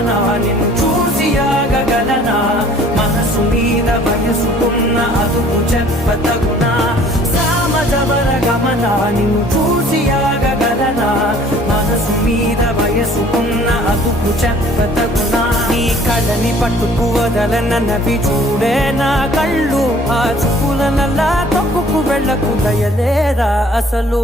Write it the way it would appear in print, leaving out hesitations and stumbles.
గమన నిన్ను చూసి ఆగగలనా మనసు మీద వయసుకున్న అదుపు చెప్పతగునా సామజవర గమన నిన్ను చూసి ఆగగలనా మనసు మీద వయసుకున్న అదుపు చెప్పతగునా నీ కళ్ళని పట్టుకు వదలనవి చూడే నా కళ్ళు ఆ చూపుల నల్లా తప్పుకు వెళ్ళకు దయలేరా అసలు